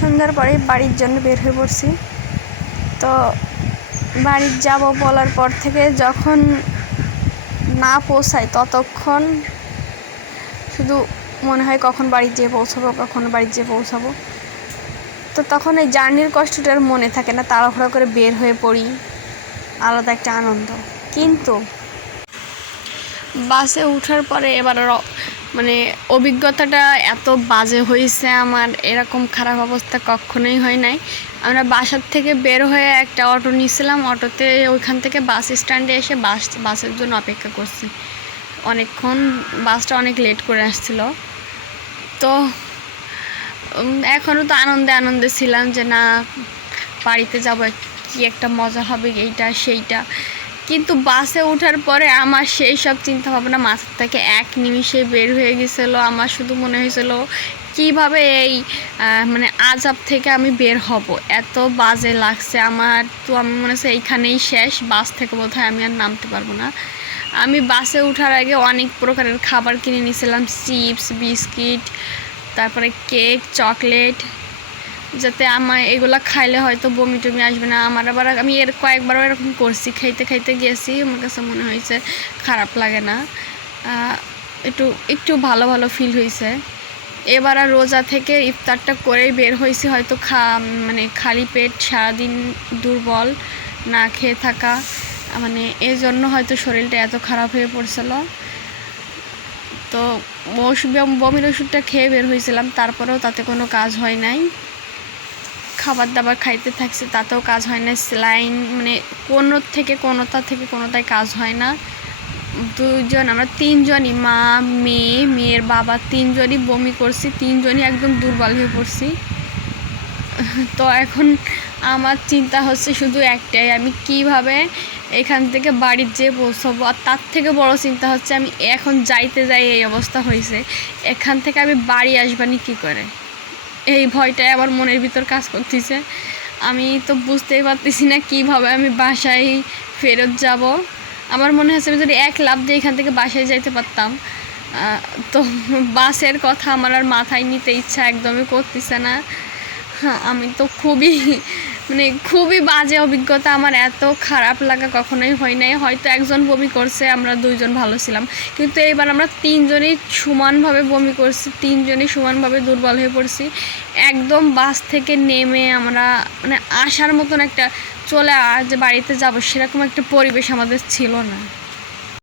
সন্ধ্যার পরে বাড়ির জন্য বের হয়ে পড়ছি। তো বাড়ির যাব বলার পর থেকে যখন না পৌঁছাই ততক্ষণ শুধু মনে হয় কখন বাড়ি যেয়ে পৌঁছাবো, কখন বাড়ি যেয়ে পৌঁছাবো। তো তখন এই জার্নির কষ্টটা আর মনে থাকে না, তাড়াহুড়া করে বের হয়ে পড়ি। আলাদা একটা আনন্দ। কিন্তু বাসে ওঠার পরে এবার মানে অভিজ্ঞতাটা এত বাজে হয়েছে আমার, এরকম খারাপ অবস্থা কখনোই হয় নাই। আমরা বাসার থেকে বের হয়ে একটা অটো নিয়েছিলাম, অটোতে ওইখান থেকে বাস স্ট্যান্ডে এসে বাস, বাসের জন্য অপেক্ষা করছি। অনেকক্ষণ বাসটা অনেক লেট করে আসছিল। তো এখনও তো আনন্দে আনন্দে ছিলাম যে না, বাড়িতে যাব, কি একটা মজা হবে, এইটা, সেইটা। কিন্তু বাসে ওঠার পরে আমার সেই সব চিন্তা ভাবনা মাথার থেকে এক নিমিষে বের হয়ে গেছিল। আমার শুধু মনে হয়েছিল, কীভাবে এই মানে আজাব থেকে আমি বের হব? এত বাজে লাগছে। আমার তো আমি মনে হচ্ছে এইখানেই শেষ। বাস থেকে বোধহয় আমি আর নামতে পারব না। আমি বাসে ওঠার আগে অনেক প্রকারের খাবার কিনে নিয়েছিলাম। চিপস, বিস্কিট, তারপরে কেক, চকলেট যাতে আমার এগুলা খাইলে হয়তো বমি টমি আসবে না। আমার আবার আমি এর কয়েকবারও এরকম করছি, খাইতে খাইতে গেছি। আমার কাছে মনে হয়েছে খারাপ লাগে না। একটু একটু ভালো ভালো ফিল হয়েছে এবার আর রোজা থেকে ইফতারটা করেই বের হয়েছি হয়তো খা মানে খালি পেট সারাদিন দুর্বল, না খেয়ে থাকা। মানে এই জন্য হয়তো শরীরটা এত খারাপ হয়ে পড়ছিল। তো ওষুধ বমির ওষুধটা খেয়ে বের হয়েছিলাম তারপরেও তাতে কোনো কাজ হয় নাই। খাবার দাবার খাইতে থাকছে, তাতেও কাজ হয় না। স্যালাইন মানে কোনো থেকে কোনোটা থেকে কোনোটাই কাজ হয় না। দুজন আমরা তিনজনই, মা, মেয়ে, মেয়ের বাবা তিনজনই বমি করছি, তিনজনই একদম দুর্বল হয়ে পড়ছি। তো এখন আমার চিন্তা হচ্ছে শুধু একটাই, আমি কীভাবে এখান থেকে বাড়ির যেয়ে পৌঁছবো? আর তার থেকে বড় চিন্তা হচ্ছে আমি এখন যাইতে যাই এই অবস্থা হয়েছে। এখান থেকে আমি বাড়ি আসবানি কী করে? এই ভয়টাই আমার মনের ভিতর কাজ করতেছে। আমি তো বুঝতেই পারতেছি না কীভাবে আমি বাসায় ফেরত যাব। আমার মনে হচ্ছে আমি যদি এক লাভ দিয়ে এখান থেকে বাসায় যাইতে পারতাম। তো বাসের কথা আমার আর মাথায় নিতে ইচ্ছা একদমই করতেছে না। হ্যাঁ আমি তো খুবই মানে খুবই বাজে অভিজ্ঞতা, আমার এত খারাপ লাগা কখনোই হয় নাই। হয়তো একজন বমি করছে, আমরা দুইজন ভালো ছিলাম। কিন্তু এইবার আমরা তিনজনই সমানভাবে বমি করছি, তিনজনই সমানভাবে দুর্বল হয়ে পড়ছি। একদম বাস থেকে নেমে আমরা মানে আসার মতন একটা চলে আজ বাড়িতে যাব, সেরকম একটা পরিবেশ আমাদের ছিল না।